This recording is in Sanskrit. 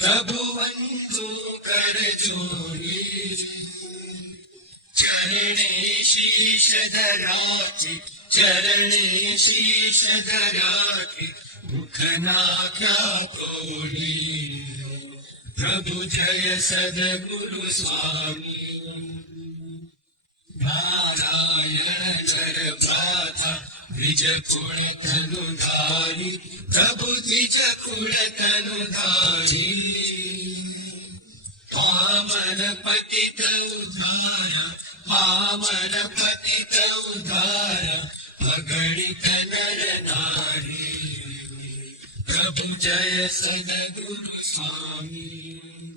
प्रभु बंधु कर जोड़ी चरणे शीश धराचे चरणे नाख्या तोड़ी प्रभु जय सद्गुरु स्वामी। नारायण कुण तनुधारी प्रभु द्विज कुण पावन पतित उद्धार पावन पतित उद्धार अगणित नर नारी. प्रभु जय सद्गुरु स्वामी.